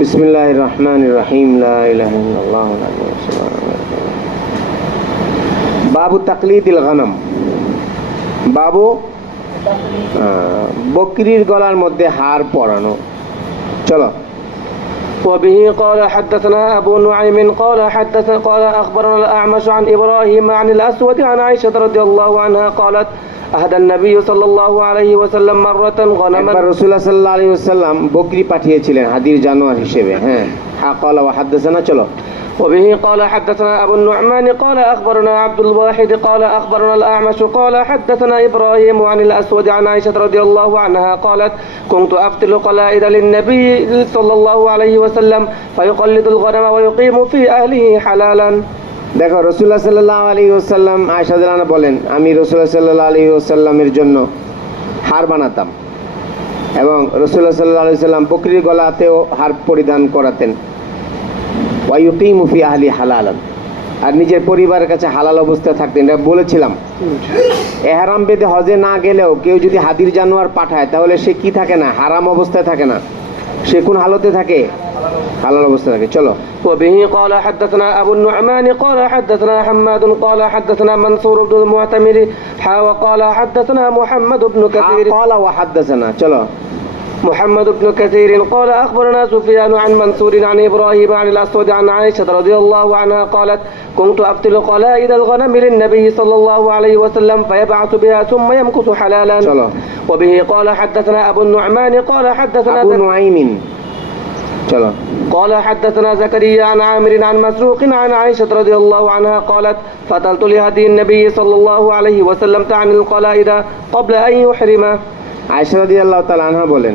বিসমিল্লাহির রহমানির রহিম লা ইলাহা ইল্লাল্লাহ বাবু তাকলিদিল গনম। বাবু বকরির গলার মধ্যে হার পরানো। চলো। وبه قال حدثنا أبو نعيم قال أخبرنا الأعمش عن إبراهيم عن الأسود عن عائشة رضي الله عنها قالت أهدى النبي صلى الله عليه وسلم مرة غنما। রাসূলুল্লাহ সাল্লাল্লাহু আলাইহি ওয়াসাল্লাম বকরি পাঠিয়েছিলেন হাদির জানোয়ার হিসেবে। হ্যাঁ قال وحدثنا। চলো। وبه قال حدثنا أبو النعمان قال أخبرنا عبد الواحد قال أخبرنا الأعمش قال حدثنا إبراهيم عن الأسود عن عائشة رضي الله عنها قالت كنت أفتل قلائد للنبي صلى الله عليه وسلم فيقلد الغنم ويقيم في أهله حلالا। দেখো রাসূলুল্লাহ সাল্লাল্লাহু আলাইহি ওয়াসাল্লাম আয়েশা রাদিয়াল্লাহু আনহা বলেন, আমি রাসূলুল্লাহ সাল্লাল্লাহু আলাইহি ওয়াসাল্লামের জন্য হার বানাতাম এবং রাসূলুল্লাহ সাল্লাল্লাহু আলাইহি ওয়াসাল্লাম বকরির গলাতেও হার পরিধান করাতেন। ওয়ায়ুকিমু ফি আহলি হালালান, আর নিজের পরিবারের কাছে হালাল অবস্থায় থাকতেন। এটা বলেছিলাম, ইহরাম বেঁধে হজে না গেলেও কেউ যদি হাদির জানোয়ার পাঠায় তাহলে সে কি থাকে না, হারাম অবস্থায় থাকে না, সে কোন হালতে থাকে, হালাল অবস্থায় থাকে। চলো। وبه قال حدثنا أبو النعمان قال حدثنا حماد قال حدثنا منصور بن المعتمر وقال حدثنا محمد بن كثير قال وحدثنا। চলো। محمد بن كثير قال أخبرنا سفيان عن منصور عن إبراهيم عن الأسود عن عائشة رضي الله عنها قالت كنت أفتل قلائد الغنم للنبي صلى الله عليه وسلم فيبعث بها ثم يمكث حلالا. وبه قال حدثنا أبو النعمان قال حدثنا أبو نعيم. চলো। قال حدثنا زكريا عن عامر عن مسروق عن عائشة رضي الله عنها قالت فتلت لهدي النبي صلى الله عليه وسلم تعني القلائد قبل أن يحرم। আয়েশা রাদিয়াল্লাহু তাআলা আনহা বলেন,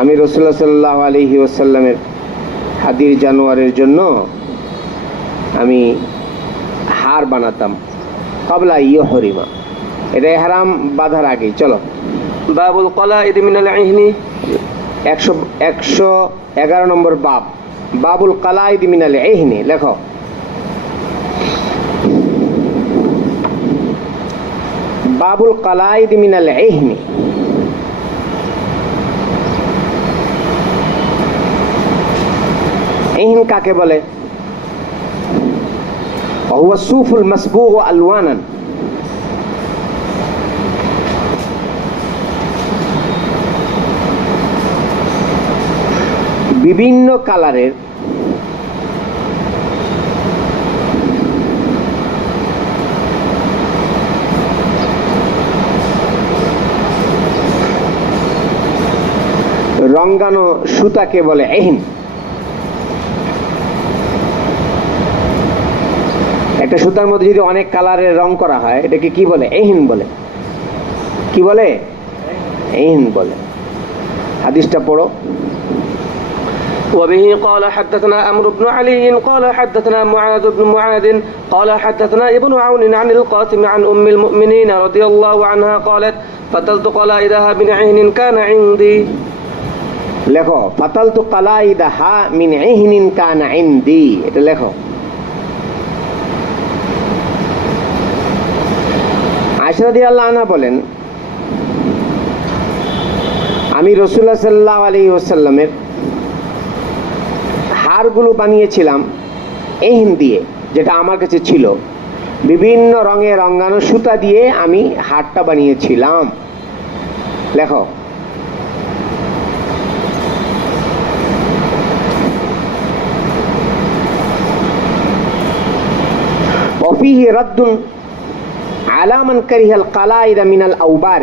আমি রাসূলুল্লাহ সাল্লাল্লাহু আলাইহি ওয়াসাল্লামের হাদির জানোয়ারের জন্য আমি হার বানাতাম ক্বাবলা ইহরিমা, এটা ইহরাম বাঁধার আগে। চলো। বাবুল কলাইদ মিনাল ইহনি। 111 নম্বর বাব, বাবুল কলাইদ মিনাল ইহনি। লেখো। বাবুল কলাইদ মিনাল ইহনি। ইহন কাকে বলে? হুয়া সুফুল মাসবুগ আলওয়ানান, বিভিন্ন কালারের রঙ্গানো সুতাকে বলে এহিন। একটা সুতার মধ্যে যদি অনেক কালারের রং করা হয় এটাকে কি বলে? এহিন বলে। কি বলে? এহিন বলে। হাদিসটা পড়ো। وبه قال حدثنا عمرو بن علي قال حدثنا معاذ بن معاذ قال حدثنا ابن عون عن القاسم عن أم المؤمنين رضي الله عنها قالت فتلت قلائدها من عهن كان عندي। লেখো ফাতালতু কালাইদাহা মিন ইহনিন কানা ইনদি, এটা লেখো। আয়েশা রাদিয়াল্লাহু আনহা বলেন, আমি রাসূলুল্লাহ সাল্লাল্লাহু আলাইহি ওয়াসাল্লামের হারগুলো বানিয়েছিলাম এহিন দিয়ে, যেটা আমার কাছে ছিল। বিভিন্ন রঙে রঙানো সুতা দিয়ে আমি হারটা বানিয়েছিলাম। লেখো। وفيه رد على من كره القلائد من الأوبار।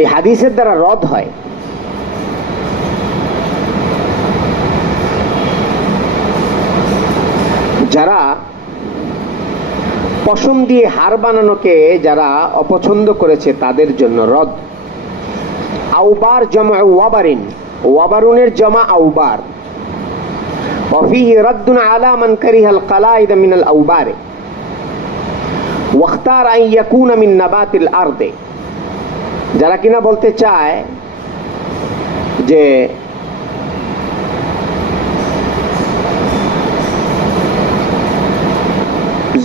এই হাদিসের দ্বারা রদ হয় যারা পশম দিয়ে হার বানানোকে যারা অপছন্দ করেছে তাদের জন্য রদ। আউবার জমা ওয়াবারিন, ওয়াবারুনের জমা আউবার। وفيه رد على من كره القلائد من الأوبار واختار أن يكون من نبات الأرض। যারা কিনা বলতে চায় যে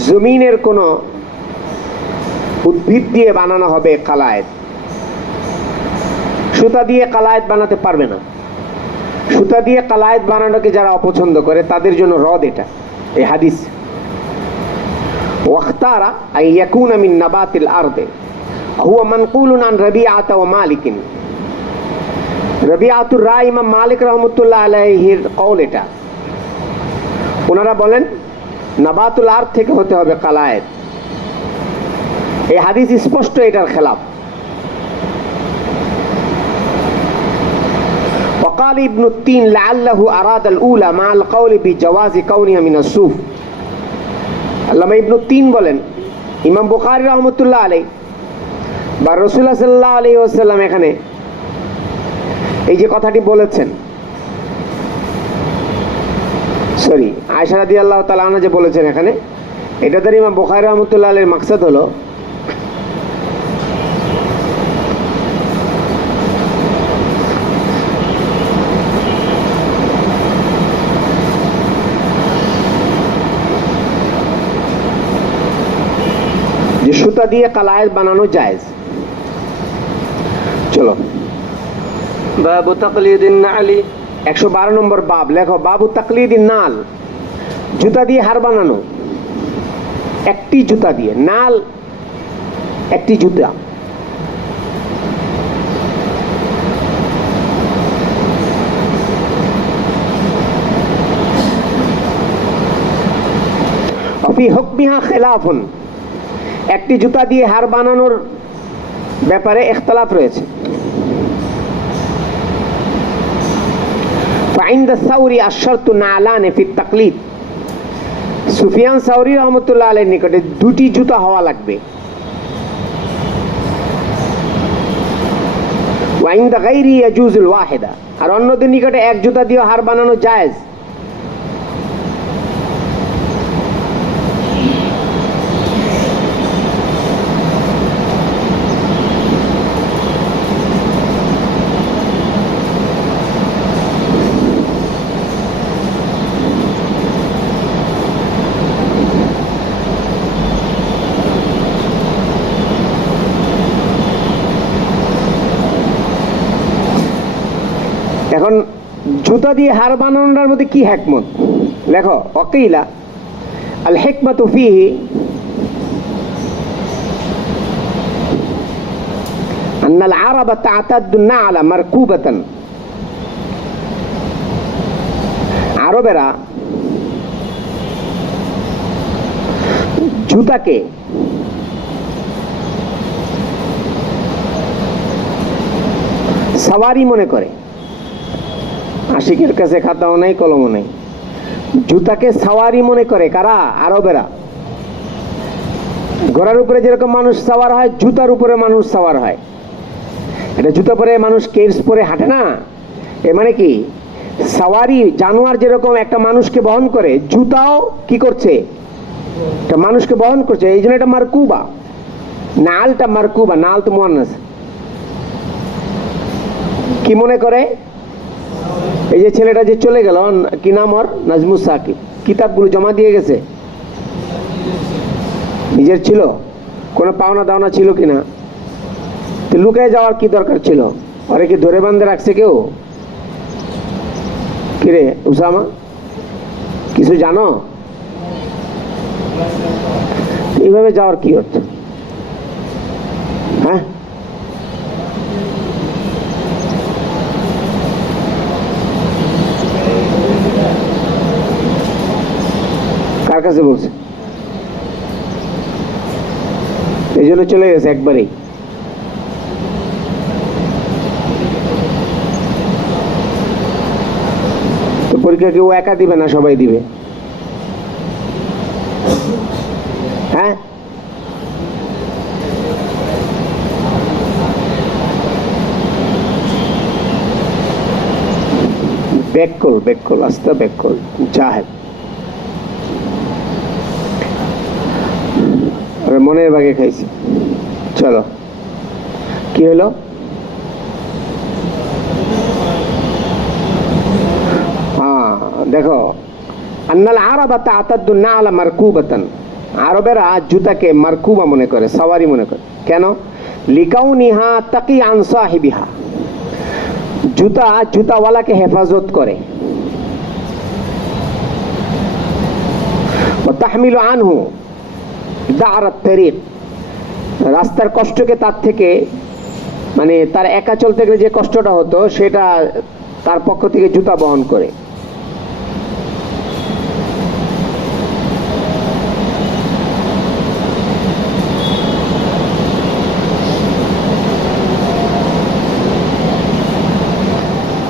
জমিনের কোন উদ্ভিদ দিয়ে বানানো হবে কালায়েদ, সুতা দিয়ে কালায়েত বানাতে পারবে না। সুতা দিয়ে কালায়েত বানানোকে যারা অপছন্দ করে তাদের জন্য রদ এটা, এই হাদিস। ওয়াখতারা আন ইয়াকুনা মিন নাবাতিল আরদে হুয়া মানকুলুন আন রাবিআতা ওয়া মালিকিন। রাবিআতুর রায় ইমাম মালিক রহমতুল্লাহ আলাইহির কওল এটা। ওনারা বলেন নাবাতুল আরদ থেকে হতে হবে কালায়েত। এই হাদিস স্পষ্ট এটার খেলাফ। وقال ابن التين لعله أراد الأولى مع القول بجواز كونها من الصوف। আল্লামা ইবনু তিন বলেন ইমাম বুখারী রহমতুল্লাহ আলাইহি বা রাসূলুল্লাহ সাল্লাল্লাহু আলাইহি ওয়াসাল্লাম এখানে এই যে কথাটি বলেছেন, সরি আয়েশা রাদিয়াল্লাহু তাআলা আনহা যে বলেছেন এখানে, এটা দ্বারা ইমাম বুখারী রহমতুল্লাহ আলাইহির মাকসাদ হলো যে সুতা দিয়ে কালায়েত বানানো জায়েজ। চলো বাবু তাকলিদিন নালি। 112 নম্বর বাব লেখো, বাবু তাকলিদিন নাল, জুতা দিয়ে হার বানানো। একটি জুতা দিয়ে, নাল একটি জুতা। ফি হুকমিহা খিলাফুন, একটি জুতা দিয়ে হার বানানোর ব্যাপারে ইখতিলাফ রয়েছে। ফাইন্দ সাউরি আশরতু নালানে ফি তাকলিদ, সুফিয়ান সাউরি রহমতুল্লাহ আলাইহির নিকটে দুটি জুতা হওয়া লাগবে। ওয়াইন্দ গায়রি ইয়াজুজুল ওয়াহিদা, আর অন্যদের নিকটে এক জুতা দিয়ে হার বানানো জায়েজ। এখন জুতা দিয়ে হার বানানোর মধ্যে কি হিকমত লেখো। ওয়াকিলা আল হিকমাতু ফিহি আন্নাল আরাবা তা'তাদ্দু না'লা মারকুবাতান, আরবেরা জুতাকে সাওয়ারি মনে করে। আশিকের কাছে খাতাও নাই কলমও নাই, জুতাকে সাওয়ারি মনে করে। কারা? আরবেরা। ঘোড়ার উপরে যেরকম মানুষ সাওয়ার হয়, জুতার উপরে মানুষ সাওয়ার হয়। এটা জুতা পরে মানুষ কেস পরে হাঁটে না। এ মানে কি, সাওয়ারি জানোয়ার যেরকম একটা মানুষকে বহন করে, জুতাও কি করছে, একটা মানুষকে বহন করছে। এই জন্য এটা মারকুবা, নালটা মারকুবা, নাল তো মুয়ান্নাস। কি মনে করে? এই যে ছেলেটা যে চলে গেল, কি নাম ওর, নাজমুস সাকিব, কিতাবগুলো জমা দিয়ে গেছে। নিজের ছিল, কোনো পাওনা দাওনা ছিল কিনা? তো লুকায় যাওয়ার কি দরকার ছিল? ওরে কি ধরে বান্ধে রাখছে কেউ? কিরে উসামা, কিছু জানো? এইভাবে যাওয়ার কি অর্থ? হ্যাঁ, কার কাছে বলছে? এই জন্য চলে গেছে একবারেই। তো পরীক্ষা কেউ একা দিবে না, সবাই দিবে। হ্যাঁ, ব্যাককল ব্যাককল আস্তে ব্যাককল জাহেদ মনের ভাগে খাইছি। চলো, কি হলো? হ্যাঁ দেখো, আন্নাল আরাবা তা'তাদ্দু না'লা মারকুবাতান, আরবেরা জুতাকে মারকুবা মনে করে, সাওয়ারি মনে করে। কেন? লিকাউনিহা তাকি আন সাহিবিহা, জুতাওয়ালাকে হেফাজত করে। তাহমিলু আনহু দা'রাত তারিক, রাস্তার কষ্টকে তার থেকে, মানে তার একা চলতে গেলে যে কষ্টটা হতো সেটা তার পক্ষ থেকে জুতা বহন করে।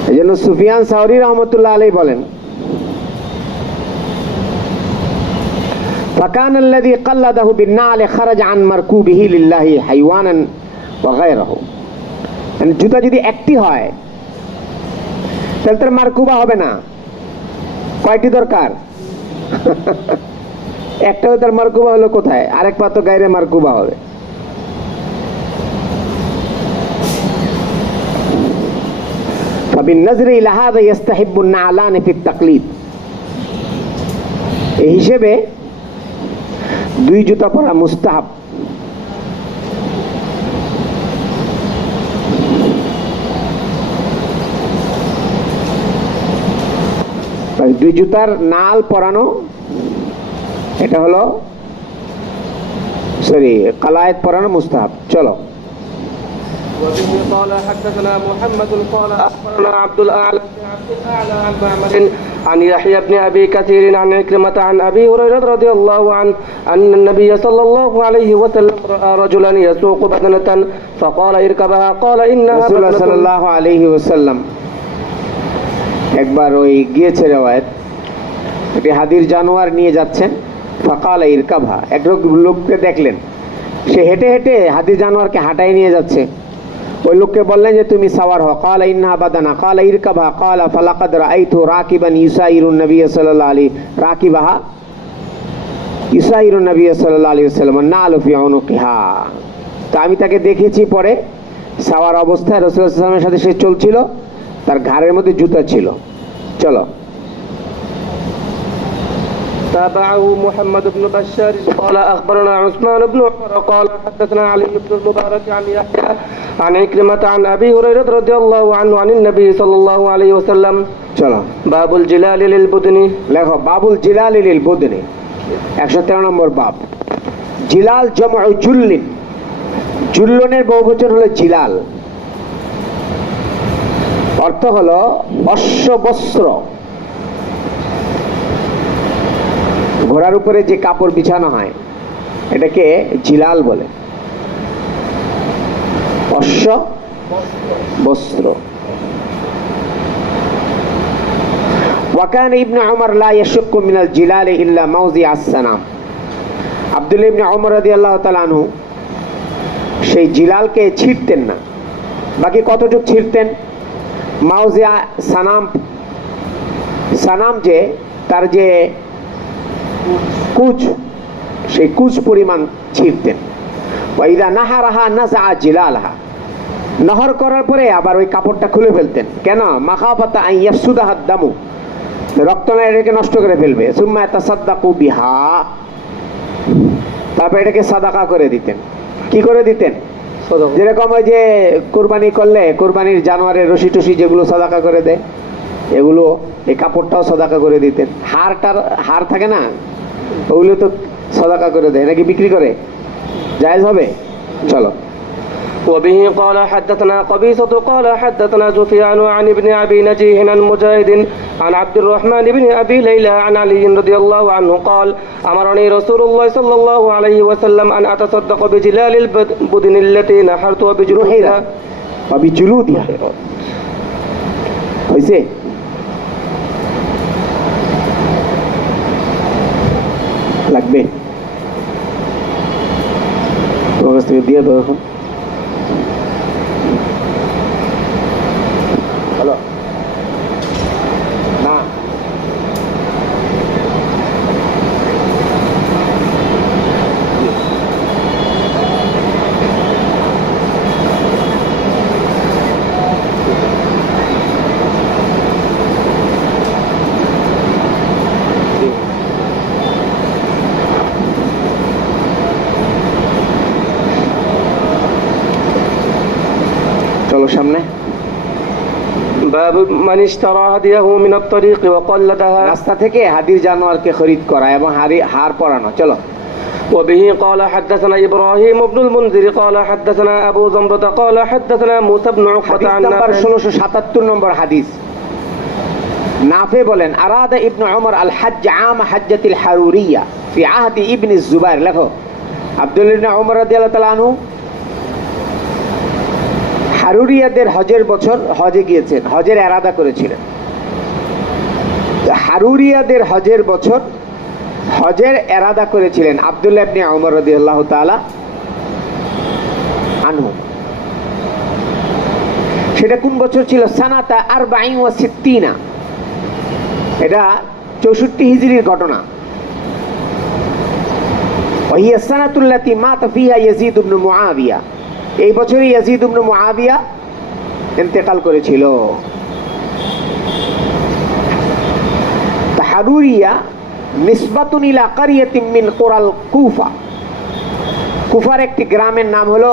এই জন্য সুফিয়ান সাউরি রহমতুল্লাহ আলাইহি বলেন, فكان الذي قلده بالنعل خرج عن مركوبه لله حيوانا وغيره। জুতা যদি একটি হয় তাহলে তার মারকুবা হবে না, কয়টি দরকার? একটা তার মারকুবা হলো কোথায়, আরেক পা তো গায়রে মারকুবা হবে। فبالنظر الى هذا يستحب النعلان في التقليد। এই হিসেবে দুই জুতা পরা মুস্তাহাব। দুই জুতার নাল পরানো, এটা হলো কালায়েত পরানো মুস্তাহাব। চলো। وبه قال حدثنا محمد قال أخبرنا عبد الأعلى عن معمر عن يحيى بن أبي كثير عن عكرمة عن أبي هريرة رضي الله عنه أن النبي صلى الله عليه وسلم رأى رجلا يسوق بدنة فقال اركبها قال إنها রাসূলুল্লাহ সাল্লাল্লাহু আলাইহি ওয়াসাল্লাম একবার ওই গিয়েছে রেওয়ায়েত, একটি হাদির জানোয়ার নিয়ে যাচ্ছেন, ফাকালা ইরকাবহা, এক লোককে দেখলেন সে হেঁটে হেঁটে হাদির জানোয়ারকে হাঁটাই নিয়ে যাচ্ছে। ওই লোককে বললেন যে তুমি সাওয়ার হও। কালা ইন্নাহা বাদানা কালা ইরকাবহা কালা ফালাকাদ রাআইতু রাকিবান ইউসাইরুন নবী সাল্লাল্লাহু আলাইহি রাকিবাহা ইউসাইরুন নবী সাল্লাল্লাহু আলাইহি ওয়াসাল্লাম নালু ফি উনুকিহা। তো আমি তাকে দেখেছি পরে সাওয়ার অবস্থায় রাসূলুল্লাহ সাল্লাল্লাহু আলাইহি ওয়াসাল্লামের সাথে সে চলছিল, তার ঘাড়ের মধ্যে জুতা ছিল। চলো। تابعه محمد بن بشار قال أخبرنا عثمان بن عمر قال حدثنا علي بن المبارك عن يحيى عن عكرمة عن أبي هريرة رضي الله عنه عن النبي صلى الله عليه وسلم চলো। باب الجلال للبدن। লেখো বাবুল জিলাল লিল বুদনি, 113 নম্বর বাব। জিলাল জমউ জুল্লিন, জুল্লনের বহুবচন হলো জিলাল, অর্থ হলো অশ্ববস্ত্র। ঘোড়ার উপরে যে কাপড় বিছানো হয় এটাকে জিলাল বলে, অশ্ব বস্ত্র। ওয়াকান ইবনে উমর লা ইয়াশুক্কু মিনাল জিলাল ইল্লা মাউযিআ আস-সানাম। আব্দুল্লাহ ইবনে উমর রাদিয়াল্লাহু তাআলা আনহু সেই জিলালকে ছিঁড়তেন না, বাকি কতটুক ছিঁড়তেন? মাউযিআ সানাম, সানাম যে তার যে কুচ, সেই কুচ পরিমাণ ছিঁড়তেন। ওয়াইদা নাহারাহা নাযা জিলালাহা, নহর করার পরে আবার ওই কাপড়টা খুলে ফেলতেন। কেন? মাখাফাতা আন ইয়াফসুদাহা দামু, রক্ত না এটাকে নষ্ট করে ফেলবে। সুম্মা তাসাদ্দাকু বিহা, তারপর এটাকে সাদাকা করে দিতেন। কি করে দিতেন? যেরকম ওই যে কোরবানি করলে কোরবানির জানোয়ারের রশি টসি যেগুলো সাদাকা করে দেয়, এগুলো এই কাপড়টাও সাদাকা করে দিতেন। হার থাকে না, ওগুলো তো সাদাকা করে দেয়, নাকি বিক্রি করে? জায়েজ হবে? চলো। وبه قال حدثنا قبيصة قال حدثنا سفيان عن ابن أبي نجيح عن مجاهد عن عبد الرحمن بن أبي ليلى عن علي رضي الله عنه قال أمرني رسول الله صلى الله عليه وسلم أن أتصدق بجلال البدن التي نحرت وبجروحها وبجلودها। হয়েছে? লাগবে তোমার কাছ থেকে দিয়ে দাও এখন। হ্যালো না, باب من اشترى هديه من الطريق وقلدها. রাস্তা থেকে হাদির জানোয়ারকে খরিদ করা এবং হার পরানো। চলো। وبه قال حدثنا إبراهيم بن المنذر قال حدثنا أبو زمرة قال حدثنا موسى بن عقبة হাদিস عن নাম্বার نافع 1677 নম্বর হাদিস। নাফে বলেন আরাদা ইবনে ওমর আল হজ্জ আম হজ্জাতিল হারুরিয়া ফি আহদি ইবনে জুবাইর। লেখো আব্দুল্লাহ ইবনে ওমর রাদিয়াল্লাহু তাআলা আনহু হারুরিয়াদের হজের বছর হজে গিয়েছেন, হজের এরাদা করেছিলেন। হারুরিয়াদের হজের বছর হজের এরাদা করেছিলেন আব্দুল্লাহ ইবনে ওমর রাদিয়াল্লাহু তাআলা আনহু। সেটা কোন বছর ছিল? সানাতা আরবাঈন ওয়া সিত্তিনা, এটা 64 হিজরির ঘটনা। ওয়াহিয়া সানাতুল্লাতী মাতা ফিহা ইয়াজিদ ইবনে মুআবিয়া, এই বছরই ইয়াজিদ ইবনে মুআবিয়া ইন্তেকাল করেছিল। হারুরিয়া নিসবাতুন ইলা কারিয়াতিন মিন কুরাল কুফা, কুফার একটি গ্রামের নাম হলো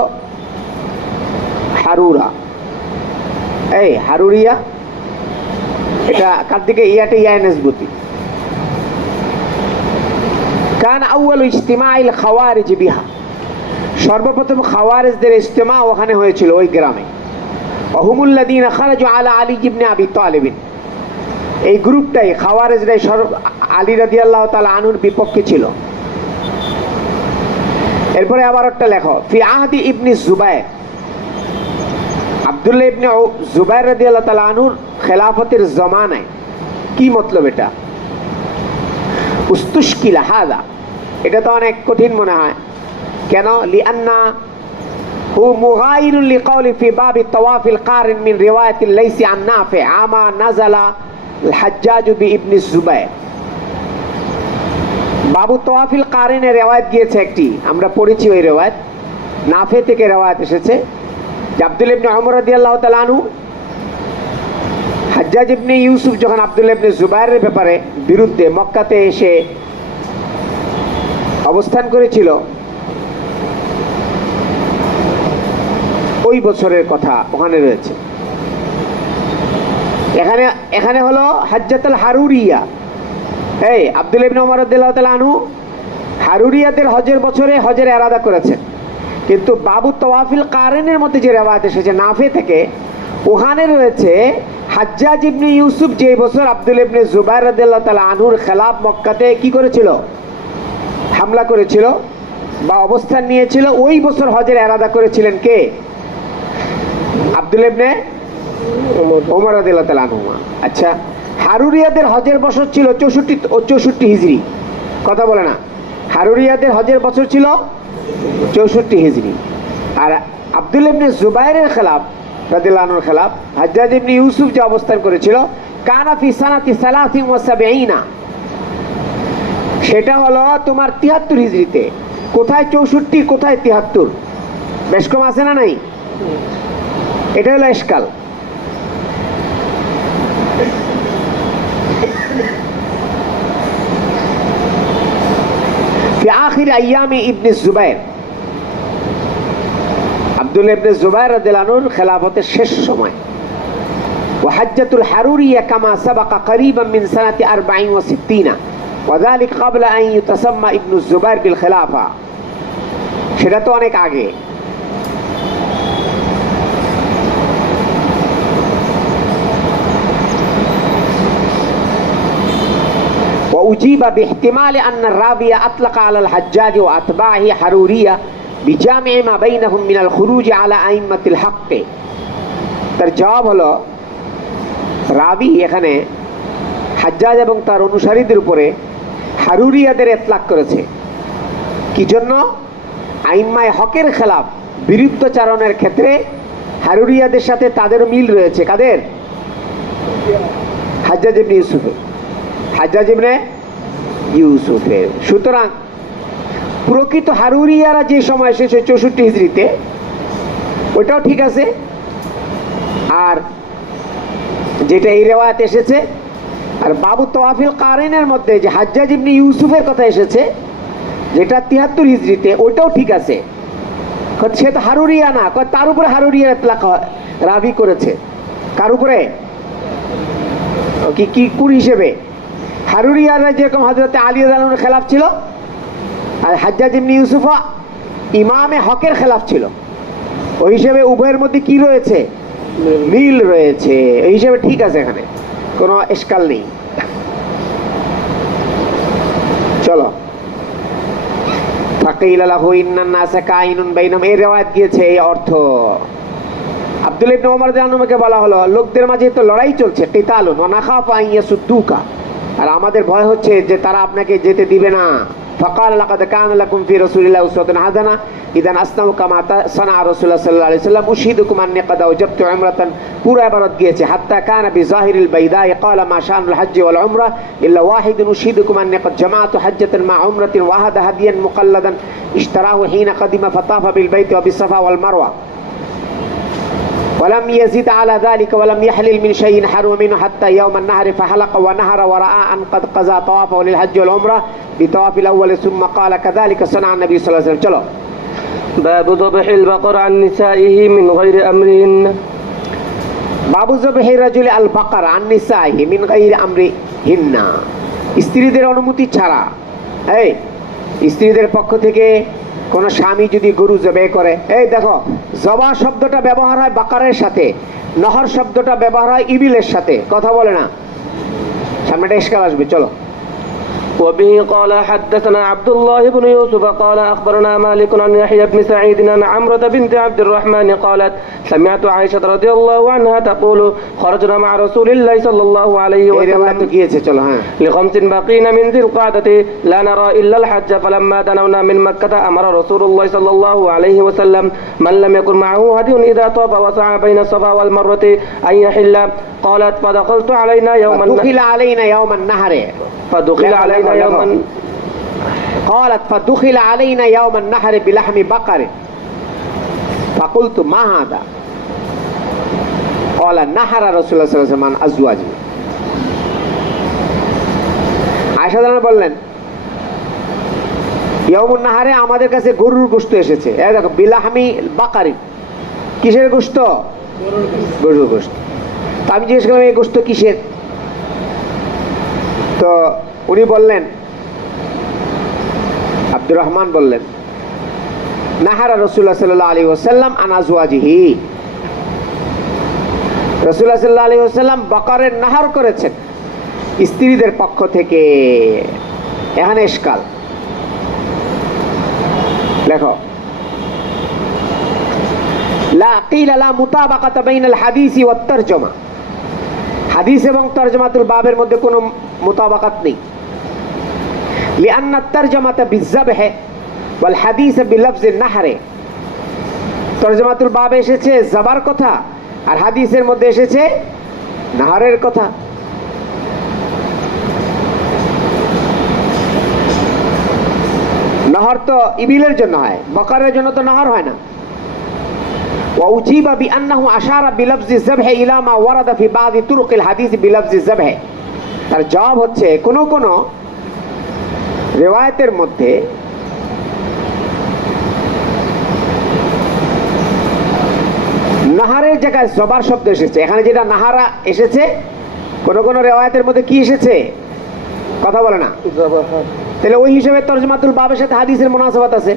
হারুরা। এই হারুরিয়া এটা কার দিকে? ইয়াটে ইয়া নিসবতি। কান আউয়ালু ইজতিমাইল খাওয়ারিজ বিহা, সর্বপ্রথম খাওয়ারিজদের ইজতিমা ওখানে হয়েছিল ওই গ্রামে। ওহুমুল্লাযীনা খারাজু আলা আলী ইবনে আবি তালিব, এই গ্রুপটাই খাওয়ারিজরাই আলী রাদিয়াল্লাহু তাআলা আনহুর বিপক্ষে ছিল। এরপরে আবার একটা লেখো ফি আহদি ইবনে জুবাইর, আব্দুল্লাহ ইবনে জুবাইর রাদিয়াল্লাহু তাআলা আনহুর খেলাফতের জমানায়। কি মতলব এটা? উস্তুশকিলা হাদা, এটা তো অনেক কঠিন মনে হয়। কেন? লিআন্না হু মুগাইরুন লিকাউলি ফি বাবি তাওয়াফিল কারিন মিন রিওয়ায়াতিল লাইসি আন নাফি আমা নাযালা আল হাজ্জাজ বি ইবনে জুবাইর। বাবু তাওয়াফিল কারিনের রিওয়ায়াত গিয়েছে একটি, আমরা পড়েছি ওই রিওয়ায়াত, নাফে থেকে রিওয়ায়াত এসেছে যে আব্দুল্লাহ ইবনে ওমর রাদিয়াল্লাহু তাআলা আনহু হাজ্জাজ ইবনে ইউসুফ যখন আব্দুল্লাহ ইবনে জুবাইরের ব্যাপারে বিরুদ্ধে মক্কাতে এসে অবস্থান করেছিল, ওই বছরের কথা ওখানে রয়েছে। এখানে এখানে হলো হাজ্জাতুল হারুরিয়া। এই আব্দুল্লাহ ইবনে ওমর রাদিয়াল্লাহু তাআলা আনহু হারুরিয়াদের হজের বছরে হজের এরাদা করেছেন, কিন্তু বাবু তাওয়াফিল কারিনের মধ্যে যে রিওয়ায়াত এসেছে নাফে থেকে, ওখানে রয়েছে হাজ্জাজ ইবনে ইউসুফ যে বছর আব্দুল্লাহ ইবনে জুবাইর রাদিয়াল্লাহু তাআলা আনহুর খেলাফ মক্কাতে কি করেছিল? হামলা করেছিল বা অবস্থান নিয়েছিল, ওই বছর হজের এরাদা করেছিলেন কে? আব্দুল্লাহ ইবনে ওমর রাদিয়াল্লাহু তাআলা আনহু। আচ্ছা, হারুরিয়াদের হজের বছর ছিল 64 হিজরি, কথা বলে না? হারুরিয়াদের হজের বছর ছিল 64 হিজরি। আর আব্দুল্লাহ ইবনে জুবাইরের খেলাফ রাদিয়াল্লাহু আনহুর খেলাফ হাজ্জাজ ইবনে ইউসুফ যে অবস্থান করেছিল কানা ফি সানাতি 73, সেটা হলো তোমার 73 হিজরিতে। কোথায় 64, কোথায় 73? বেশ কম আছে না নাই? এটা হলো ইশকাল। في آخر أيام ابن الزبير, আব্দুল্লাহ ইবনে জুবাইর রাদিয়াল্লাহু আনহুর খেলাফতের শেষ সময়। وحجة الحرورية كما سبق قريبا من سنة 64 وذلك قبل أن يتسمى ابن الزبير بالخلافة, সেটা তো অনেক আগে। وأجيب باحتمال أن الراوي أطلق على الحجاج وأتباعه حرورية بجامع ما بينهم من الخروج على أئمة الحق। তার জবাব হলো রাবি এখানে হাজ্জাজ এবং তার অনুসারীদের উপরে হারুরিয়াদের ইতলাক করেছে। কি জন্য? আইম্মায়ে হকের খেলাফ বিরুদ্ধচারণের ক্ষেত্রে হারুরিয়াদের সাথে তাদের মিল রয়েছে। কাদের? হাজ্জাজ ইবনে ইউসুফের, হাজ্জাজ ইবনে ইউসুফের। সুতরাং প্রকৃত হারুরিয়ারা যে সময় এসেছে 64 হিজরিতে, ওটাও ঠিক আছে। আর যেটা এই রিওয়ায়াত এসেছে, আর বাবু তাওয়াফিল কারিনের মধ্যে যে হাজ্জাজ ইবনে ইউসুফের কথা এসেছে যেটা 73 হিজরিতে, ওটাও ঠিক আছে। সে তো হারুরিয়া না, তার উপরে হারুরিয়া ইতলাক রাবি করেছে। কার উপরে? কি কি কুর হিসেবে? হারুরিয়ারা যেরকম হযরতে আলী রাদিয়াল্লাহু আনহুর খেলাফ ছিল, আর হাজ্জাজ ইবনে ইউসুফ ইমামে হকের খেলাফ ছিল। ওই হিসেবে উভয়ের মধ্যে কি রয়েছে? মিল রয়েছে। এই হিসেবে ঠিক আছে, এখানে কোনো ইশকাল নেই। চলো, ফাকিলা লাহু ইন্নান নাসা কাইনুন বাইনাহুম, এই রিওয়ায়াত দিয়েছে এই অর্থ। আব্দুল্লাহ ইবনে ওমর রাদিয়াল্লাহু আনহুকে বলা হলো, লোকদের মাঝে তো লড়াই চলছে, কিতালুন ওয়া নাখাফু আন ইয়াসুদ্দুকা, আর আমাদের ভয় হচ্ছে যে তারা আপনাকে যেতে দিবে না। ফাকাল লাকাদ কানা লাকুম ফি রাসূলিল্লাহি উসওয়াতুন হাসানাহ ইদান আসনাউ কামা সানা রাসূলুল্লাহ সাল্লাল্লাহু আলাইহি ওয়াসাল্লাম উশহিদুকুম আন্নী ক্বাদ আওজাবতু উমরাতান, পুরা ইবারত গিয়েছে হাত্তা কানা বিজাহিরিল বাইদাই ক্বালা মা শানুল হজ্জ ওয়াল উমরা ইল্লা ওয়াহিদুন উশহিদুকুম আন্নী ক্বাদ জামাআতু হজ্জাতান মা উমরাতিন ওয়া হাদা হাদিয়ান মুকাল্লাদান ইশতারাহু হিনা কাদিমা ফাতাফা বিল বাইতি ওয়া বিস-সাফা ওয়াল মারওয়া ولم يزد على ذلك ولم يحلل من شيء حرم منه حتى يوم النهر فحلق ونهر ورأى أن قد قضى طوافه للحج والعمرة بطواف الأول ثم قال كذلك صنع النبي صلى الله عليه وسلم. চলো, باب ذبح البقر عن نسائه من غير أمرهن. বাবু যবহি রাজুল আল বাকার আন নিসাইহি মিন গায়রি আমরিহিন্না, স্ত্রীদের অনুমতি ছাড়া। এই স্ত্রীদের পক্ষ থেকে কোন স্বামী যদি গরু জবাই করে, এই দেখো, জবা শব্দটা ব্যবহার হয় বাকারের সাথে, নহর শব্দটা ব্যবহার হয় ইবিলের সাথে, কথা বলে না, সামনেটা ইশকাল আসবে। চলো, وبه قال حدثنا عبد الله بن يوسف قال أخبرنا مالك عن يحيى بن سعيد عن عمرة بنت عبد الرحمن قالت سمعت عائشة رضي الله عنها تقول خرجنا مع رسول الله صلى الله عليه এই রিওয়ায়াত তো وسلم গিয়েছে। চলো, হ্যাঁ, لخمس باقين من ذي القعدة لا نرى إلا الحج فلما دنونا من مكة أمر رسول الله صلى الله عليه وسلم من لم يكن معه هدي إذا طاف وسعى بين الصفا والمروة أن يحل. قالت فدخلت علينا يوما دخل علينا يوم النهر فدخل علينا يوما قالت فدخل علينا يوم النحر بلحم بقر فقلت ما هذا؟ قال نحر رسول الله صلى الله عليه وسلم عن أزواجه. আয়েশা রাদিয়াল্লাহু বললেন, ইয়াউমুন নাহারে আমাদের কাছে গরুর গোশত এসেছে। এই দেখো, বিলাহমি বাকারি, কিসের গোশত? গরুর গোশত। তো আমি জিজ্ঞেস করলাম, এই গোশত কিসের? তো উনি বললেন, আব্দুর রহমান বললেন, নাহারা রাসূলুল্লাহ সাল্লাল্লাহু আলাইহি ওয়াসাল্লাম আন আজওয়াজিহি, রাসূলুল্লাহ সাল্লাল্লাহু আলাইহি ওয়াসাল্লাম বাকারের নাহার করেছেন স্ত্রীদের পক্ষ থেকে। এখানে ইশকাল, লেখো, লা কিলা লা মুতাবাকাতা বাইনাল হাদিসি ওয়াত তারজমা, হাদিস এবং তরজমাতুল বাবের মধ্যে কোনো মুতাবাকাত নেই। লিআন্না তারজমাতা বিযযাবহ ওয়াল হাদিস বিলফজ আন-নাহর, তরজমাতুল বাবে এসেছে জবার কথা, আর হাদিসের মধ্যে এসেছে নাহারের কথা। নহর তো ইবিলের জন্য হয়, বকরের জন্য তো নহর হয় না। وأجيب بأنه أشار بلفظ الذبح إلى ما ورد في بعض طرق الحديث بلفظ الذبح. তার জবাব হচ্ছে, কোন কোন রিওয়ায়াতের মধ্যে নাহারের জায়গায় জবার শব্দ এসেছে। এখানে যেটা নাহারা এসেছে, কোন কোন রিওয়ায়াতের মধ্যে কি এসেছে? কথা বলে না। তাহলে ওই হিসেবে তরজমাতুল বাবের সাথে হাদিসের মুনাসাবাত আছে।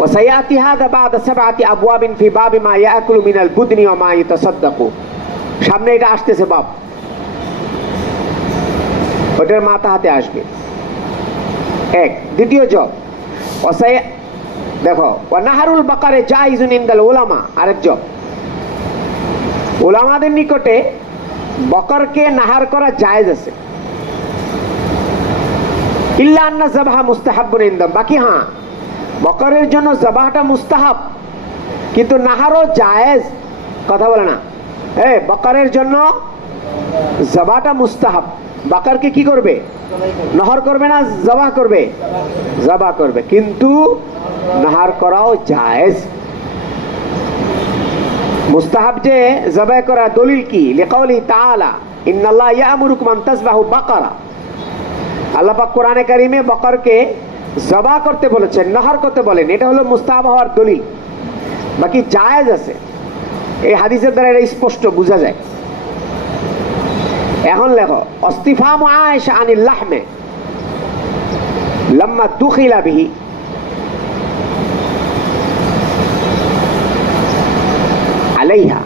وسيأتي هذا بعد 7 أبواب في باب ما يأكل من البدن وما يتصدق. সামনে এটা আসতেছে বাব, ওটার মাথা হাতে আসবে। এক, দ্বিতীয় জব দেখো, ওয়ানাহারুল বাকারে জাইজুন ইনদাল উলামা, আরেক জব, উলামাদের নিকটে বকরকে নাহার করা জায়েজ আছে। ইল্লা আন্না যাবহা মুস্তাহাব্বুন ইনদাম, বাকি হ্যাঁ, বকরের জন্য জবাহটা মুস্তাহাব, কিন্তু নাহারও জায়েজ, কথা বলে না। বকরের জন্য জবাহটা মুস্তাহাব, বকরকে কি করবে? নহর করবে না জবাহ করবে? জবাহ করবে, কিন্তু নাহার করাও জায়েজ। মুস্তাহাব যে জবাহ করা, দলিল কি? লিকাউলি তাআলা ইন্নাল্লাহ ইয়া'মুরুকুম আন তাযবাহু বাকারা, আল্লাহ পাক কোরআনে কারীমে বকরকে জবা করতে বলেছেন, নহর করতে বলেন, এটা হলো মুস্তাহাব হওয়ার দলিল। বাকি জায়েজ আছে, এই হাদিসের দ্বারা এটা স্পষ্ট বোঝা যায়। এখন লেখো ইস্তিফামু আয়েশা আনিল লাহমে লাম্মা দুখিলা বিহি, আলাইহা।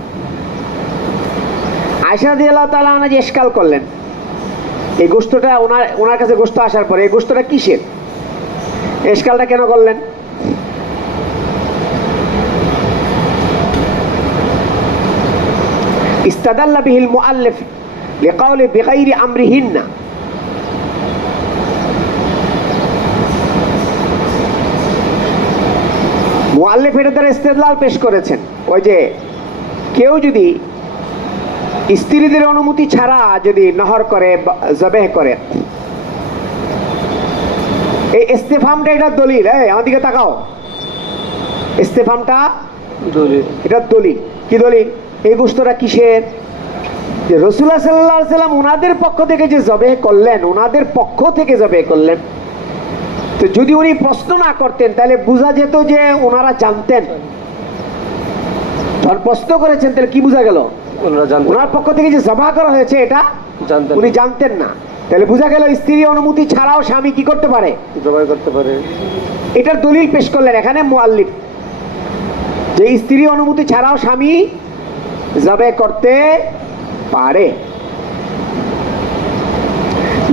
আয়েশা রাদিয়াল্লাহু তাআলা আনহা যে ইশকাল করলেন, এই গোশতটা ওনার কাছে গোশত আসার পরে এই গোশতটা কিসের, ইশকালটা কেন করলেন? ইস্তাদাল্লা বিহিল মুআল্লিফ লিকাউলি বিগাইরি আমরিহিন্না, মুআল্লিফ এর দ্বারা ইস্তেদলাল পেশ করেছেন, ওই যে কেউ যদি স্ত্রীদের অনুমতি ছাড়া যদি নহর করে, জবেহ করে, এই ইস্তেফামটা এটা দলিল। আমার দিকে তাকাও, ইস্তেফামটা দলিল, এটা দলিল। কি দলিল? এই গোশতটা কিসের? যে রাসূলুল্লাহ সাল্লাল্লাহু আলাইহি সাল্লাম ওনাদের পক্ষ থেকে যে জবেহ করলেন, ওনাদের পক্ষ থেকে জবেহ করলেন। তো যদি উনি প্রশ্ন না করতেন তাহলে বোঝা যেত যে ওনারা জানতেন। যখন প্রশ্ন করেছেন তাহলে কি বোঝা গেল? ওনারা জানতেন, ওনার পক্ষ থেকে যে জবাহ করা হয়েছে এটা জানতেন, উনি জানতেন না। তাহলে বোঝা গেল স্ত্রী অনুমতি ছাড়াও স্বামী কি করতে পারে, জবাই করতে পারে। এটার দলিল পেশ করলেন এখানে মুআল্লিফ, যে স্ত্রী অনুমতি ছাড়াও স্বামী জবাহ করতে পারে।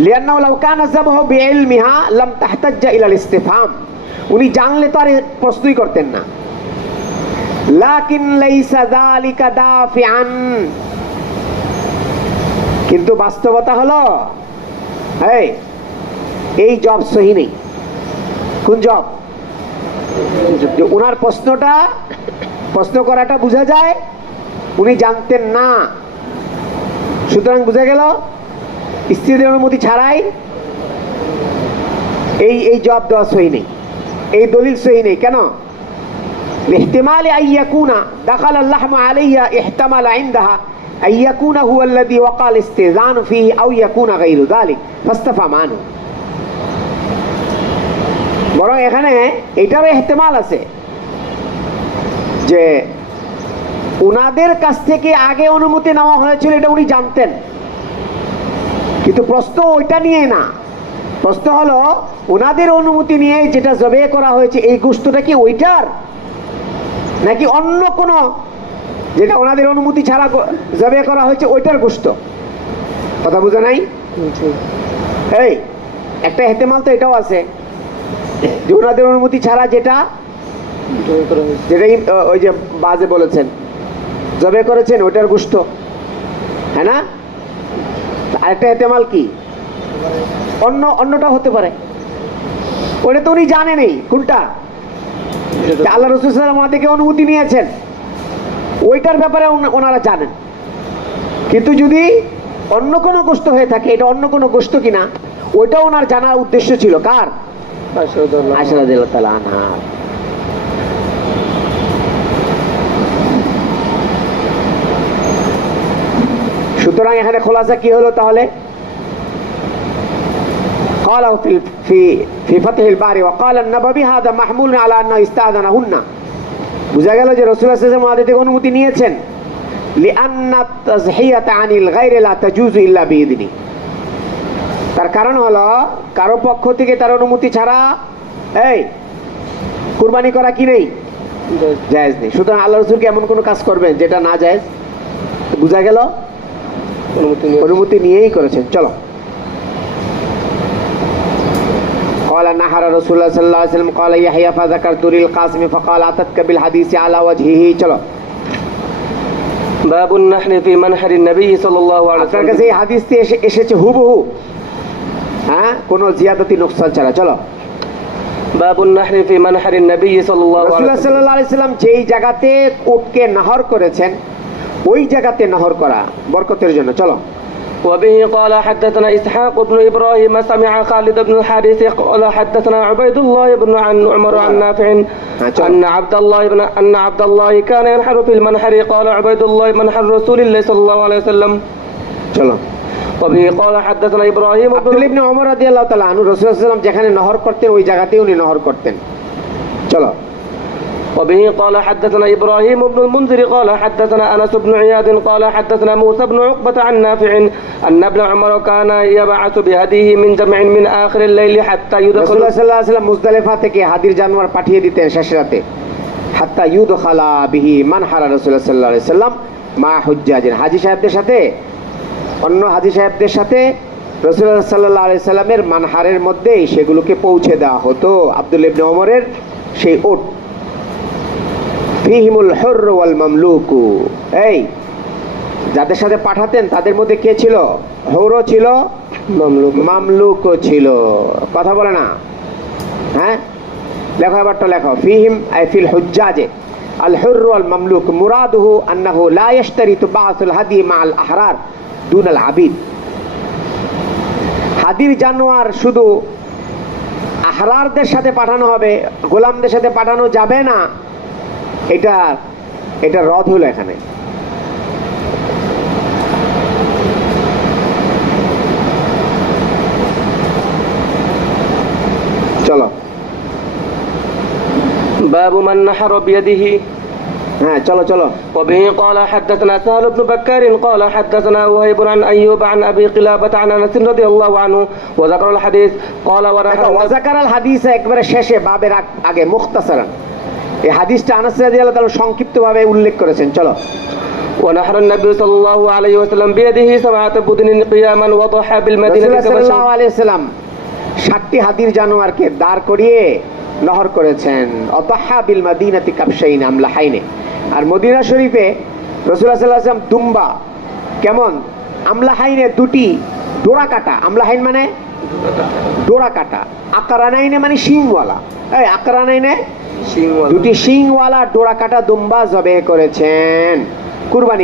লিআন্নাহু লাউ কানা যাবহু বিইলমিহা লাম তাহতাজ্জা ইলাল ইস্তিফহাম, উনি জানলে তো আর প্রশ্নই করতেন না। লাকিন লাইসা যালিকা দাফিআন, কিন্তু বাস্তবতা হলো এই জব সহি নেই। কোন জব? যে উনার প্রশ্ন করাটা বোঝা যায় উনি জানতেন না, সুতরাং বোঝা গেল স্ত্রীদের অনুমতি ছাড়াই এই জব দেওয়া সহি নেই, এই দলিল সহি নেই। কেন? লিহতিমালি আন ইয়াকুনা দাখালা আল-লাহমু আলাইহা ইহতামালা ইনদাহা আন ইয়াকুনা হুয়া আল্লাযী ওয়াকা আল-ইস্তিযান ফীহি আও ইয়াকুনা গায়রু যালিক ফাস্তাফা মানহু। বরং এখানে এটারও ইহতিমাল আছে যে উনাদের কাছ থেকে আগে অনুমতি নেওয়া হয়েছিল, এটা উনি জানতেন, কিন্তু প্রশ্ন ওইটা নিয়ে না। প্রশ্ন হলো উনাদের অনুমতি নিয়ে যেটা জবে করা হয়েছে এই গোশতটা কি ওইটার নাকি অন্য কোন, যেটা ওনাদের অনুমতি ছাড়া জবে করা হয়েছে ওইটার গোশত। কথা বুঝা নাই? এই একটা ইহতিমাল তো এটাও আছে যে ওনাদের অনুমতি ছাড়া যেটা ওই যে বাজে বলেছেন জবে করেছেন ওইটার গোশত, হ্যাঁ না? আরেকটা ইহতিমাল কি? অন্যটা হতে পারে, ওটা তো উনি জানেনই। কোনটা? আল্লাহ রাসূল সাল্লাল্লাহু আলাইহি ওয়াসাল্লাম থেকে অনুমতি নিয়েছেন, ওইটার ব্যাপারে ওনারা জানেন। কিন্তু যদি অন্য কোনো গোশত হয়ে থাকে, এটা অন্য কোনো গোশত কিনা ওইটা ওনার জানার উদ্দেশ্য ছিল। কার? আয়েশা রাদিয়াল্লাহু তাআলা আনহা। সুতরাং এখানে খোলাসা কি হলো তাহলে? قاله في فتح الباري وقال النبوي هذا محمول على انه استاذنهن, বুঝা গেল যে রাসূল সাল্লাল্লাহু আলাইহি ওয়াসাল্লাম ওনাদের থেকে অনুমতি নিয়েছেন। لان التضحيه عن الغير لا تجوز الا باذنه, তার কারণ হলো কারো পক্ষ থেকে তার অনুমতি ছাড়া কুরবানি করা কি নেই, জায়েজ নেই। সুতরাং আল্লাহ রাসূল কি এমন কোনো কাজ করবেন যেটা না জায়েজ? বুঝা গেল অনুমতি নিয়েই করেছেন। চলো, قال نحر رسول الله صلى الله عليه وسلم قال يحيى فذكرت للقاسم فقال أتتك بالحديث على وجهه। চলো, باب النحر في منحر النبي صلى الله عليه আপনার وسلم। কাছে এই হাদিসটি এসেছে হুবহু, হ্যাঁ, কোনো জিয়াদতি নুকসান ছাড়া। চলো, باب النحر في منحر النبي صلى الله عليه রাসূলুল্লাহ وسلم। সাল্লাল্লাহু আলাইহি ওয়াসাল্লাম যেই জায়গাতে উটকে নহর করেছেন ওই জায়গাতে নহর করা বরকতের জন্য। চলো, وبه قال حدثنا إسحاق بن إبراهيم سمع خالد بن الحارث قال حدثنا عبيد الله بن عمر عن نافع أن عبد الله كان ينحر في المنحر قال عبيد الله منحر رسول الله صلى الله عليه وسلم। চলো, وبه قال حدثنا إبراهيم আব্দুল্লাহ ইবনে ওমর রাদিয়াল্লাহু তাআলা আনহু রাসূলুল্লাহ সাল্লাল্লাহু আলাইহি ওয়াসাল্লাম যেখানে নহর করতেন ওই জায়গাতেই উনি নহর করতেন। চলো, وبه قال حدثنا إبراهيم بن المنذر قال حدثنا أنس بن عياض قال حدثنا موسى بن عقبة عن نافع أن ابن عمر كان يبعث بهديه من جمع من آخر الليل حتى يدخل রাসূলুল্লাহ সাল্লাল্লাহু আলাইহি ওয়াসাল্লাম মুজদালিফা থেকে হাদির জানোয়ার পাঠিয়ে দিতেন শেষ রাতে, হাত্তা ইউদখালা বিহি মানহারা রাসূলুল্লাহ সাল্লাল্লাহু আলাইহি ওয়াসাল্লাম মা হুজ্জাজিন, হাজী সাহেবদের সাথে, অন্য হাজী সাহেবদের সাথে রাসূলুল্লাহ সাল্লাল্লাহু আলাইহি ওয়াসাল্লামের মানহারের মধ্যেই সেগুলোকে পৌঁছে দেওয়া হতো। আব্দুল্লাহ ইবনে ওমরের সেই উট, ফিহিমুল হুরর ওয়াল মামলুকু, এই যাদের সাথে পাঠাতেন তাদের মধ্যে কে ছিল? হৌরও ছিল, মামলুকও ছিল। কথা বলে না? হ্যাঁ, লেখো এবারটা লেখো। ফিহিম আই ফিল হুজ্জাজে আল হুরর ওয়াল মামলুক মুরাদুহু আন্নাহু লা ইশতারিতু বা'সুল হাদি মা'আল আহরার দুনাল আবিদ। হাদির জানোয়ার শুধু আহরারদের সাথে পাঠানো হবে, গোলামদের সাথে পাঠানো যাবে না, এটা রদ হলো এখানে। চলো, باب من نحر بيده হ্যাঁ চলো চলো। وبه قال حدثنا سهل بن بكار قال حدثنا وهيب عن أيوب عن أبي قلابة عن أنس رضي الله عنه وذكر الحديث قال ونحر ওয়াজাকারাল হাদিস একবারে শেষে বাবের আগে মুখতাসারান এই হাদিসটা আনাস রাদিয়াল্লাহু তাআলা সংক্ষিপ্তভাবে উল্লেখ করেছেন। চলো। ونحر النبي صلى الله عليه وسلم بيده 7 بدن قياما وضحى بالمدينة রাসূলুল্লাহ সাল্লাল্লাহু আলাইহি ওয়াসাল্লাম 7টি হাদির জানোয়ারকে দাঁড় করিয়ে নহর করেছেন। অতহা বিল মাদিনাতি কাবশাইন আমলাহাইনে, আর মদিনা শরীফে রাসূলুল্লাহ সাল্লাল্লাহু আলাইহি ওয়াসাল্লাম দুম্বা কেমন? আমলাহাইনে, দুটি ডোরা কাটা। আমলাহাইন মানে ডোরা কাটা, আকরানাইনে মানে শিংওয়ালা, এই আকরানাইনে দুটি শিংওয়ালা ডোরা কাটা দুম্বা জবে করেছেন, কুরবানি